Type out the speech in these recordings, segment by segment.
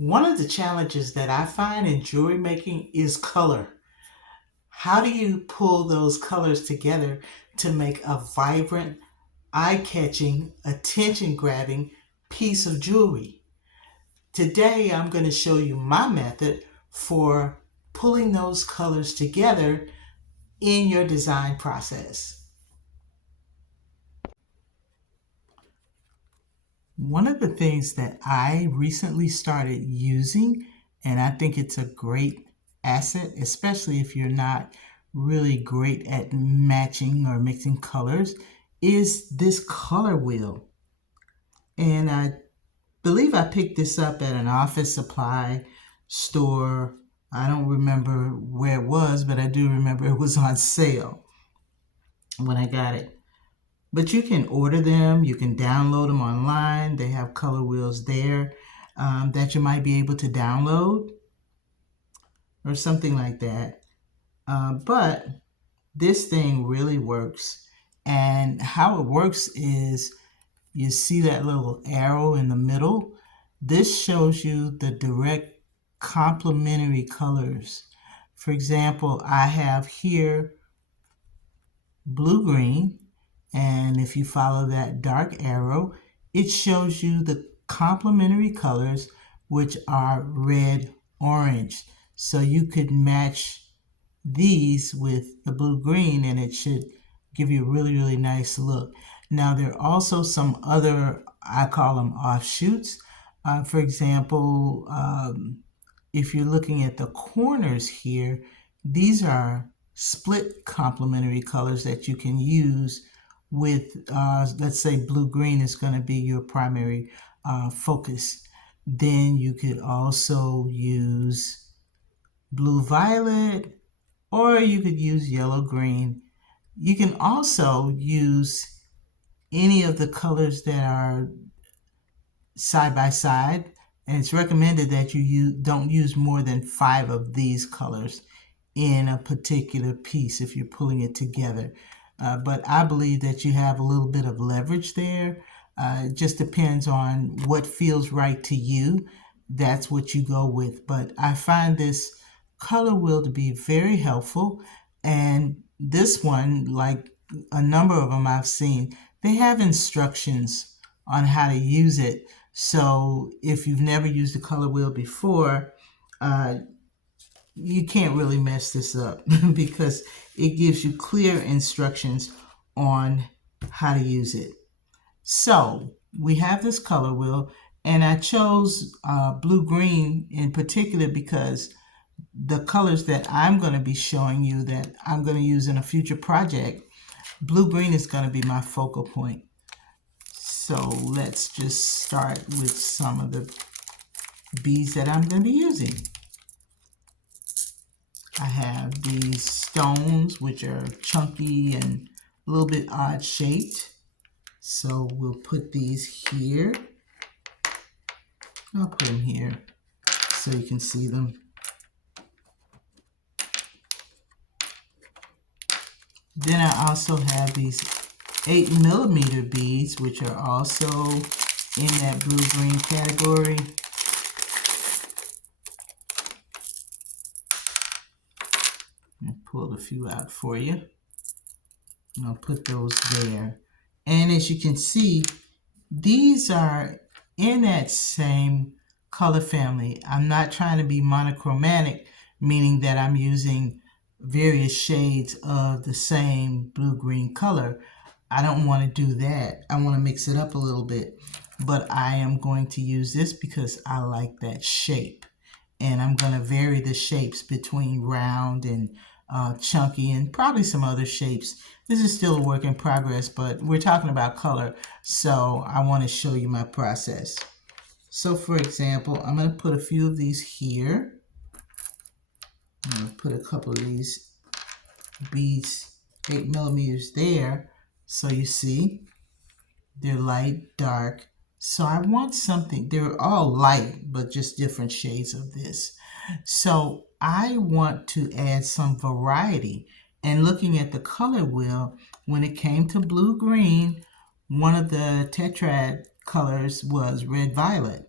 One of the challenges that I find in jewelry making is color. How do you pull those colors together to make a vibrant, eye-catching, attention-grabbing piece of jewelry? Today, I'm going to show you my method for pulling those colors together in your design process. One of the things that I recently started using, and I think it's a great asset, especially if you're not really great at matching or mixing colors, is this color wheel. And I believe I picked this up at an office supply store. I don't remember where it was, but I do remember it was on sale when I got it. But you can order them, you can download them online. They have color wheels there that you might be able to download or something like that. But this thing really works. And how it works is you see that little arrow in the middle. This shows you the direct complementary colors. For example, I have here blue-green. And if you follow that dark arrow, it shows you the complementary colors, which are red, orange. So you could match these with the blue-green and it should give you a really, really nice look. Now, there are also some other, I call them offshoots. For example, if you're looking at the corners here, these are split complementary colors that you can use with, let's say blue-green is going to be your primary focus. Then you could also use blue-violet, or you could use yellow-green. You can also use any of the colors that are side by side, and it's recommended that you don't use more than 5 of these colors in a particular piece if you're pulling it together. But I believe that you have a little bit of leverage there. It just depends on what feels right to you. That's what you go with. But I find this color wheel to be very helpful. And this one, like a number of them I've seen, they have instructions on how to use it. So if you've never used a color wheel before, you can't really mess this up because it gives you clear instructions on how to use it. So we have this color wheel, and I chose blue-green in particular because the colors that I'm going to be showing you that I'm going to use in a future project, blue-green is going to be my focal point. So let's just start with some of the beads that I'm going to be using. I have these stones, which are chunky and a little bit odd shaped. So we'll put these here. I'll put them here so you can see them. Then I also have these 8mm beads, which are also in that blue-green category. I pulled a few out for you. I'll put those there. And as you can see, these are in that same color family. I'm not trying to be monochromatic, meaning that I'm using various shades of the same blue-green color. I don't want to do that. I want to mix it up a little bit. But I am going to use this because I like that shape. And I'm going to vary the shapes between round and chunky and probably some other shapes. This is still a work in progress, but we're talking about color, so I want to show you my process. So for example, I'm going to put a few of these here. I'm going to put a couple of these beads, 8mm there. So you see, they're light, dark. So I want something, they're all light, but just different shades of this. So I want to add some variety. And looking at the color wheel, when it came to blue-green, one of the tetrad colors was red-violet.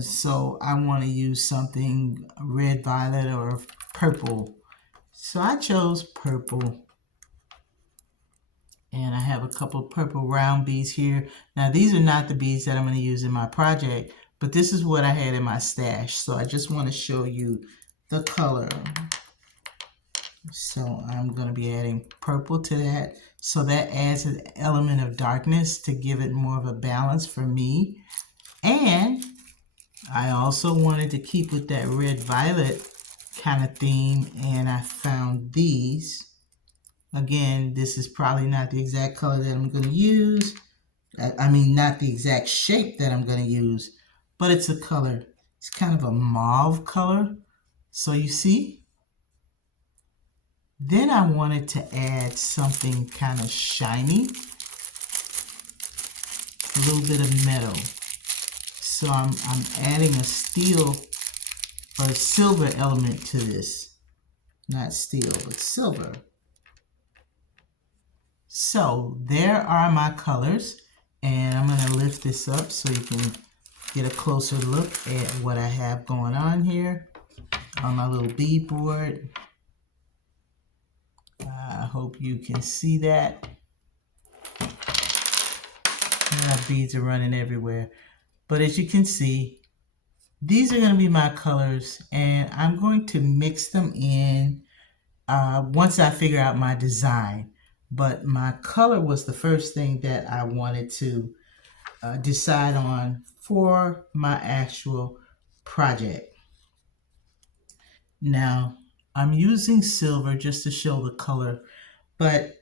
So I want to use something red, violet, or purple. So I chose purple. And I have a couple of purple round beads here. Now these are not the beads that I'm going to use in my project, but this is what I had in my stash. So I just want to show you the color. So I'm going to be adding purple to that. So that adds an element of darkness to give it more of a balance for me. And I also wanted to keep with that red violet kind of theme, and I found these. Again, this is probably not the exact color that I'm going to use. I mean, not the exact shape that I'm going to use, but it's a color. It's kind of a mauve color. So you see? Then I wanted to add something kind of shiny, a little bit of metal. So I'm adding a steel or a silver element to this. Not steel, but silver. So there are my colors, and I'm going to lift this up so you can get a closer look at what I have going on here on my little bead board. I hope you can see that. My beads are running everywhere. But as you can see, these are going to be my colors, and I'm going to mix them in once I figure out my design. But my color was the first thing that I wanted to decide on for my actual project. Now, I'm using silver just to show the color, but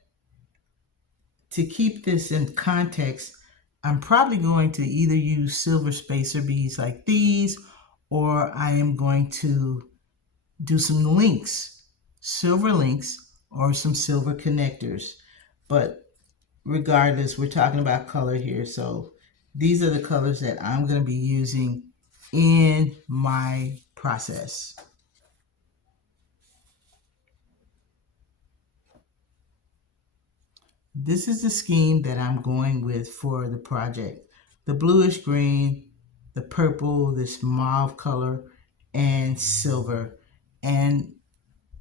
to keep this in context, I'm probably going to either use silver spacer beads like these, or I am going to do some links, silver links, or some silver connectors. But regardless, we're talking about color here, so these are the colors that I'm going to be using in my process. This is the scheme that I'm going with for the project. The bluish green, the purple, this mauve color, and silver. And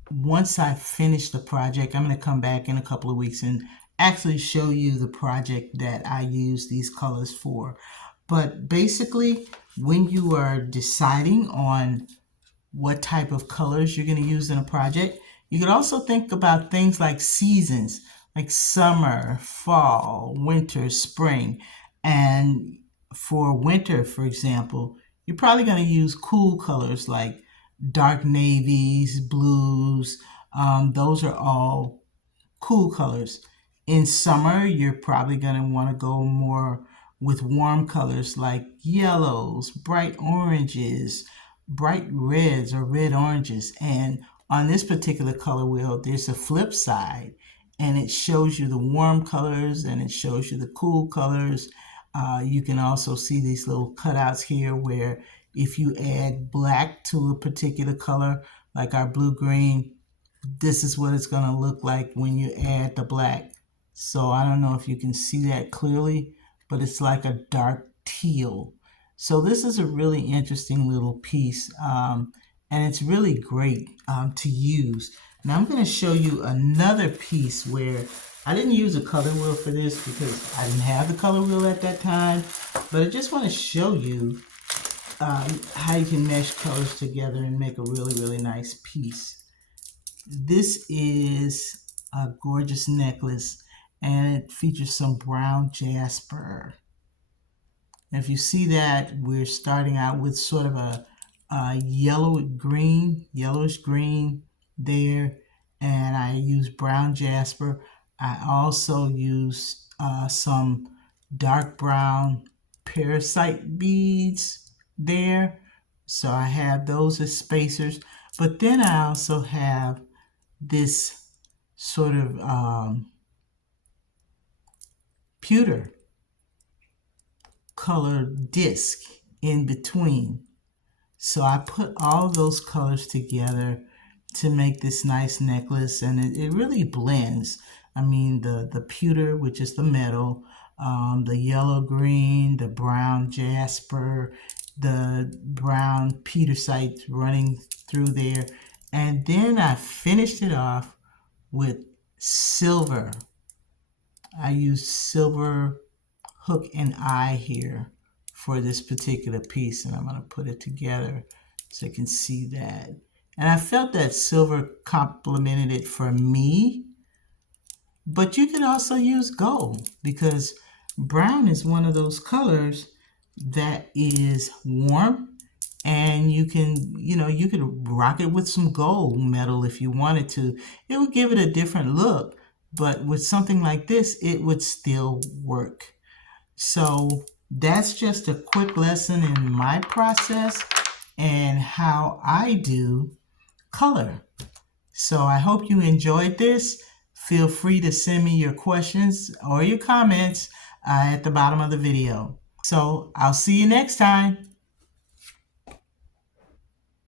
once I finish the project, I'm going to come back in a couple of weeks and actually show you the project that I use these colors for. But basically, when you are deciding on what type of colors you're going to use in a project, you could also think about things like seasons, like summer, fall, winter, spring. And for winter, for example, you're probably going to use cool colors like dark navies, blues. Those are all cool colors. In summer, you're probably going to want to go more with warm colors like yellows, bright oranges, bright reds or red oranges. And on this particular color wheel, there's a flip side, and it shows you the warm colors and it shows you the cool colors. You can also see these little cutouts here where if you add black to a particular color, like our blue-green, this is what it's going to look like when you add the black. So I don't know if you can see that clearly, but it's like a dark teal. So this is a really interesting little piece, and it's really great to use. Now I'm going to show you another piece where I didn't use a color wheel for this because I didn't have the color wheel at that time, but I just want to show you how you can mesh colors together and make a really, really nice piece. This is a gorgeous necklace, and it features some brown jasper. And if you see that, we're starting out with sort of a yellowish green there, and I use brown jasper. I also use some dark brown parasite beads there, so I have those as spacers. But then I also have this sort of pewter colored disc in between. So I put all those colors together to make this nice necklace, and it really blends. I mean, the pewter, which is the metal, the yellow green, the brown jasper, the brown Petersite running through there. And then I finished it off with silver. I used silver hook and eye here for this particular piece, and I'm going to put it together so you can see that. And I felt that silver complemented it for me, but you could also use gold because brown is one of those colors that is warm, and you can, you could rock it with some gold metal if you wanted to. It would give it a different look, but with something like this, it would still work. So that's just a quick lesson in my process and how I do color. So I hope you enjoyed this. Feel free to send me your questions or your comments at the bottom of the video. So I'll see you next time.